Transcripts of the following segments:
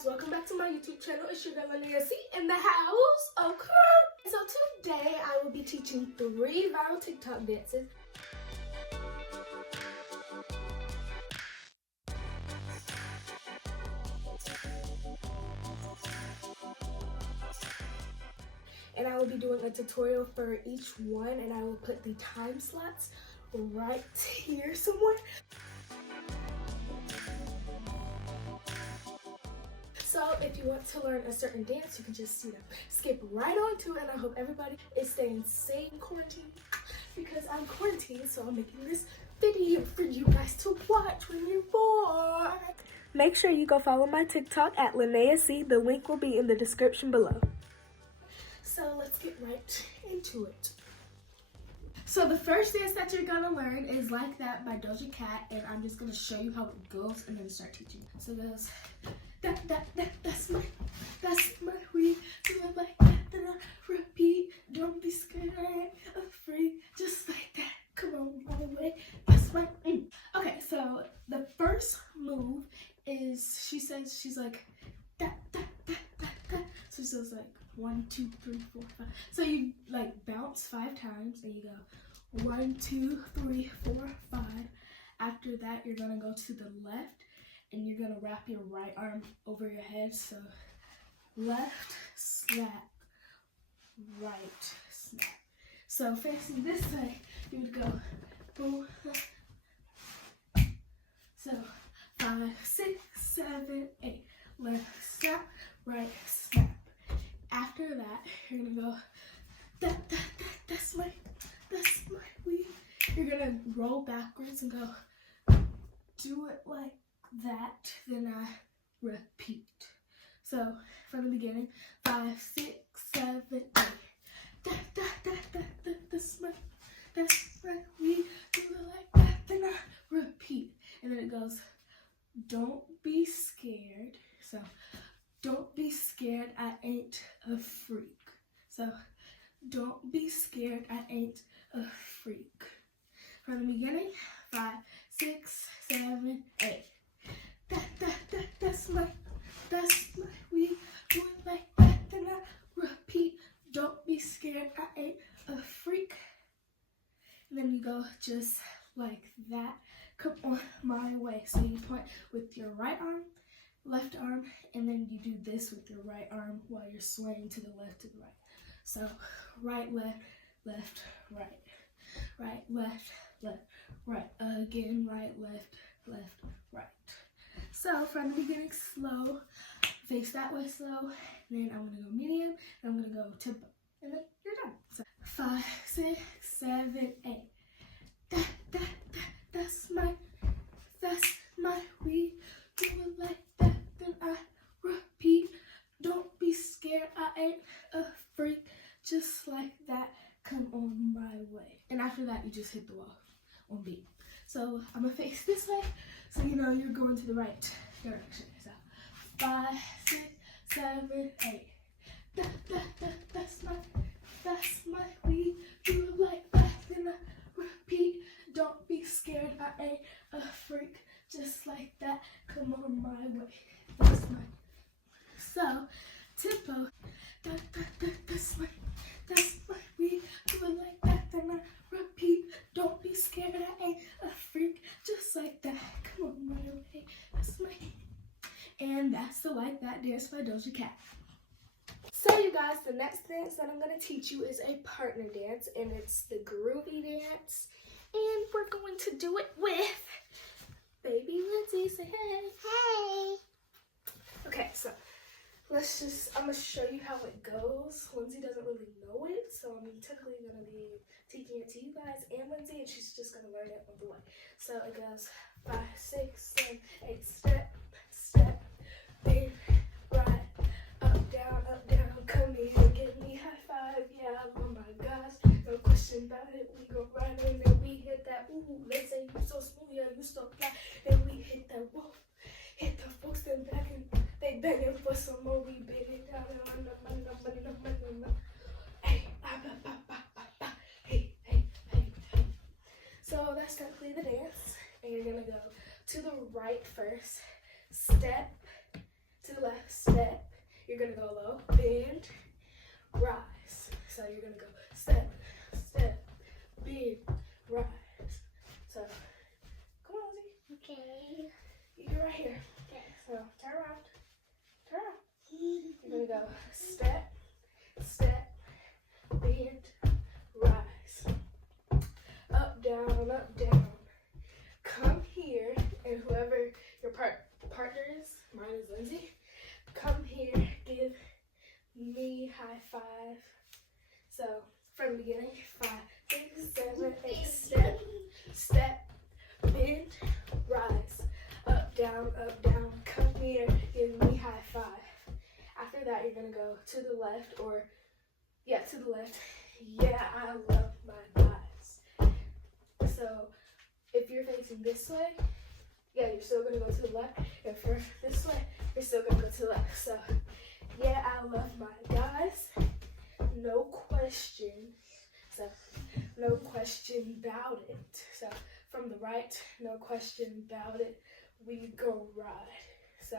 guys, welcome back to my YouTube channel. It's your girl lanayacee in the house. Okay. So today I will be teaching 3 viral TikTok dances. And I will be doing a tutorial for each one, and I will put the time slots right here somewhere. So if you want to learn a certain dance, you can just, skip right on to it. And I hope everybody is staying safe in quarantine because I'm quarantined, so I'm making this video for you guys to watch when you're bored. Make sure you go follow my TikTok at lanayacee. The link will be in the description below. So let's get right into it. So the first dance that you're gonna learn is Like That by Doja Cat, and I'm just gonna show you how it goes and then start teaching. So it goes, that's my, we do it like that, then I repeat, don't be scared, I ain't afraid, just like that, come on my way, that's my, Okay, so the first move is, she's like, that, so she says like, 1, 2, 3, 4, 5. So you like bounce 5 times and you go 1, 2, 3, 4, 5. After that, you're gonna go to the left and you're gonna wrap your right arm over your head. So left, slap, right, snap. So facing this way, you would go boom. So 5, 6, 7, 8. Left, snap, right, snap. After that, you're gonna go, that's my weave. You're gonna roll backwards and go, do it like that, then I repeat. So, from the beginning, 5, 6, 7, 8. That's my weave. Do it like that, then I repeat. And then it goes, don't be scared. So, don't be scared, I ain't a freak. So, don't be scared, I ain't a freak. From the beginning, 5, 6, 7, 8. That's my we do it like that, then I repeat. Don't be scared, I ain't a freak. And then you go just like that. Come on my way. So you point with your right arm, left arm, and then you do this with your right arm while you're swaying to the left and right. So right, left, left, right. Right, left, left, right. Again, right, left, left, right. So from the beginning, slow, face that way slow, then I'm gonna go medium, and I'm gonna go tempo, and then you're done. So 5, 6, 7, 8. That's my we do it like that, then I repeat. Don't be scared, I ain't a freak, just like that, come on my way. And after that, you just hit the wall on beat. So I'm gonna face this way, so you know you're going to the right direction. So 5, 6, 7, 8. That's my we do it like that, then I repeat. Don't be scared, I ain't a freak, just like that, come on my way. That's my, so tempo, that's my we do it like that, then I repeat. Don't be scared, I ain't a freak, just like that, come on my way. That's my, and that's the Like That dance by Doja Cat. So you guys, the next dance that I'm going to teach you is a partner dance, and it's the groovy dance, and we're going to do it with baby Lindsay. Say hey. Hey. Okay, so I'm going to show you how it goes. Lindsay doesn't really know it, so I'm technically going to be teaching it to you guys and Lindsay, and she's just going to learn it on the way. So it goes 5, 6, 7, 8, step, step, bend, right, up, down, come here, give me high five, yeah, oh my gosh, no question about it, we go right in and we hit that, ooh, they say you so smooth, yeah, you so fly, then we hit that whoa, hit the folks then back and they begging for some more, we bid it down, hey, hey. So that's technically the dance, and you're gonna go to the right first, step, to the left, step. You're gonna go low, bend, rise. So you're gonna go step, step, bend, rise. So come on, Lizzie. Okay. You're right here. Okay. So turn around. Turn around. You're gonna go step, step, bend, rise. Up, down. Come here, and whoever your partner is, mine is Lindsay, come here, give me high five. So from the beginning, 5, 6, 7, 8, step, step, bend, rise. Up, down, come here, give me high five. After that, you're gonna go to the left, or to the left. Yeah, I love my guys. So if you're facing this way, you're still gonna go to the left. If you're this way, you're still gonna go to the left. So yeah, I love my guys. No question. So no question about it. So from the right, no question about it, we go ride. So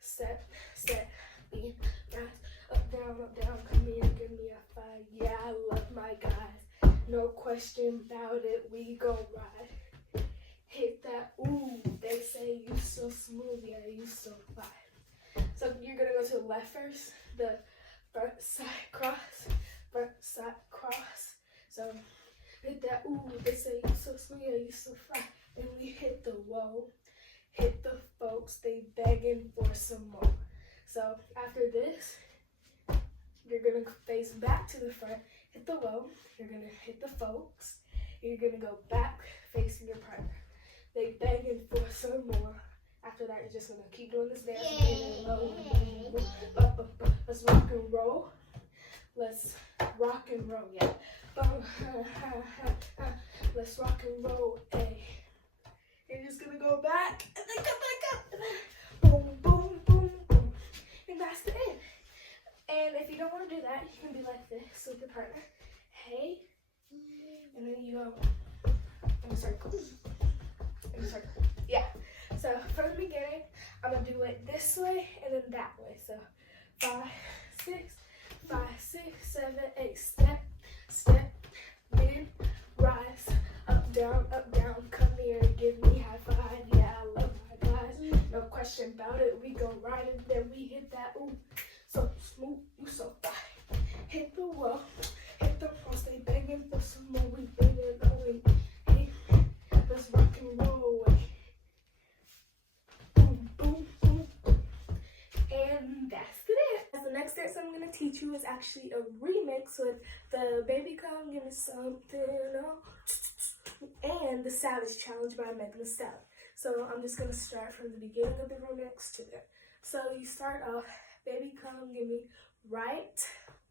step, step, bend, rise, up, down, come here, give me a 5. Yeah, I love my guys. No question about it, we go ride. Hit that, ooh, they say you so smooth, yeah, you so fine. So you're gonna go to the left first, the front side cross. So hit that, ooh, they say you so smooth, yeah, you so fine. And we hit the whoa, hit the folks, they begging for some more. So after this, you're gonna face back to the front, hit the whoa, you're gonna hit the folks, you're gonna go back facing your partner. They begging for some more. After that, you're just gonna keep doing this dance. Let's rock and roll. Let's rock and roll, yeah. Let's rock and roll, hey. You're just gonna go back and then come back up. And then boom, boom, boom, boom. And that's the end. And if you don't want to do that, you can be like this with your partner. Hey. And then you go in a circle. Yeah. So from the beginning, I'm gonna do it this way and then that way. So 5, 6, 7, 8, step, step, bend, rise, up, down, come here, give me high five. Yeah, I love my guys. No question about it. We go right in there, we hit that. Ooh, so smooth, you so fine. Hit the wall, hit the cross. They begging for some more. We begging, hey, let's rock and roll. And that's it. The next dance I'm going to teach you is actually a remix with the Baby Come Give Me Something and the Savage Challenge by Megan Thee Stallion. So I'm just going to start from the beginning of the remix to there. So you start off, baby come give me right,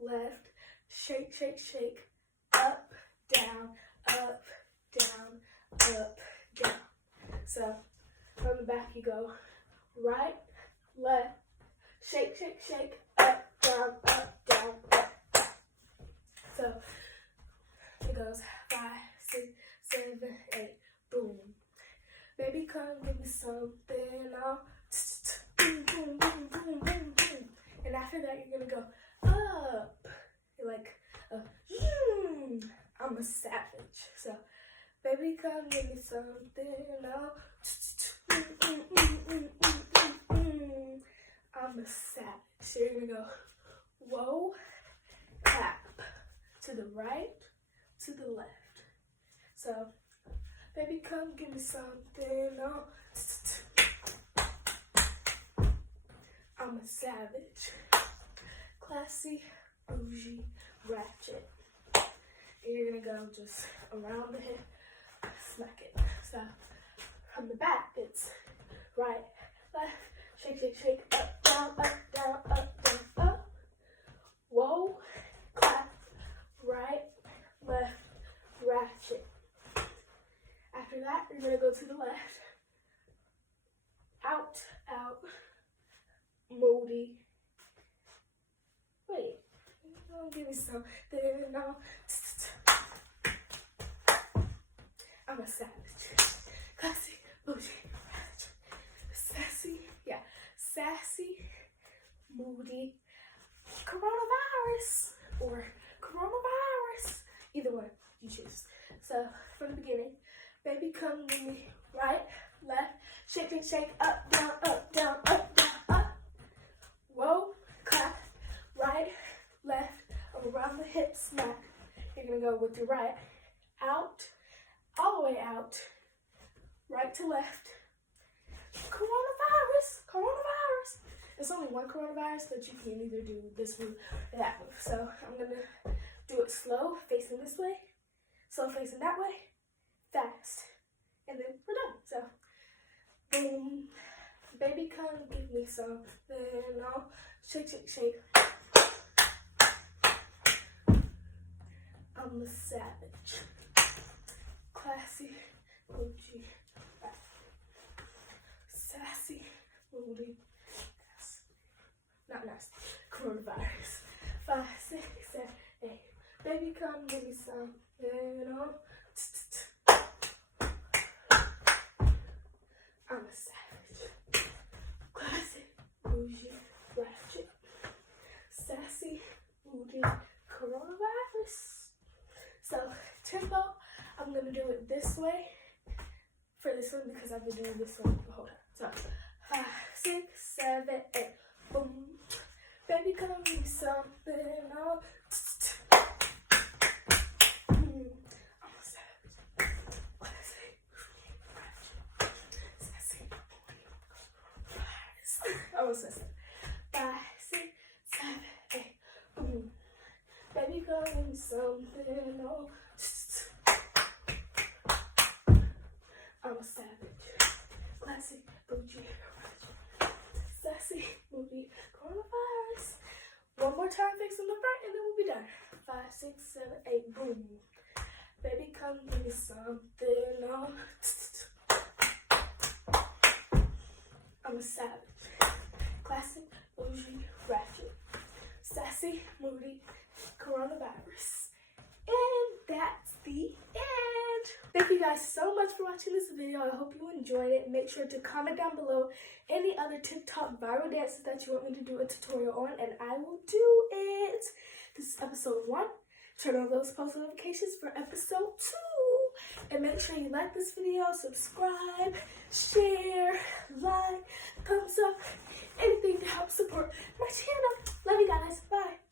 left, shake, shake, shake, up, down, up, down, up, down. So from the back you go right, left, shake, shake, shake, up, down, up, down, up, down. So it goes 5, 6, 7, 8, boom. Baby, come give me something, oh, boom, boom, boom, boom, boom, boom. And after that, you're gonna go up. You're like, I'm a savage. So, baby, come give me something, oh, I'm a savage. So you're gonna go, whoa, clap, to the right, to the left. So, baby, come give me something, oh, I'm a savage, classy, bougie, ratchet. And you're gonna go just around the hip, smack it. So, from the back, it's right, left, shake, shake, shake, up, down, up, down, up, down, up. Whoa, clap, right, left, ratchet. After that, you're gonna go to the left, out, out, moody. Wait, don't give me something, no. I'm a savage, classy, bougie, sassy, yeah, sassy, moody, coronavirus, or coronavirus. Either one you choose. So from the beginning, baby, come with me. Right, left, shake, shake, shake, up, down, up, down, up, down, up. Whoa, clap, right, left, around the hips, smack. You're gonna go with your right, out, all the way out, right to left. Coronavirus, coronavirus. There's only one coronavirus, but you can either do this move or that move. So I'm gonna do it slow, facing this way, slow facing that way, fast. And then we're done. So, boom, baby, come give me some. Then I'll shake, shake, shake. I'm a savage, classy, bougie, sassy, moody, not nice. Coronavirus. 5, 6, 7, 8. Baby, come give me some. Then I'll. I'm a savage, classic, bougie, ratchet, sassy, moody, coronavirus. So, tempo, I'm going to do it this way for this one because I've been doing this one the whole time. So, 5, 6, 7, 8, boom. Baby, come give me something. I'm a savage, classic, I was just 5, 6, 7, 8, boom. Baby, come give me something. Oh, I'm a savage, classic, bougie, sassy, moody, coronavirus. One more time, fixing the front, and then we'll be done. 5, 6, 7, 8, boom. Baby, come give me something. Oh, I'm a savage, classic, bougie, ratchet, sassy, moody, coronavirus. And that's the end. Thank you guys so much for watching this video. I hope you enjoyed it. Make sure to comment down below any other TikTok viral dances that you want me to do a tutorial on, and I will do it. This is episode 1. Turn on those post notifications for episode 2. And make sure you like this video, subscribe, share, like, thumbs up, anything to help support my channel. Love you guys. Bye.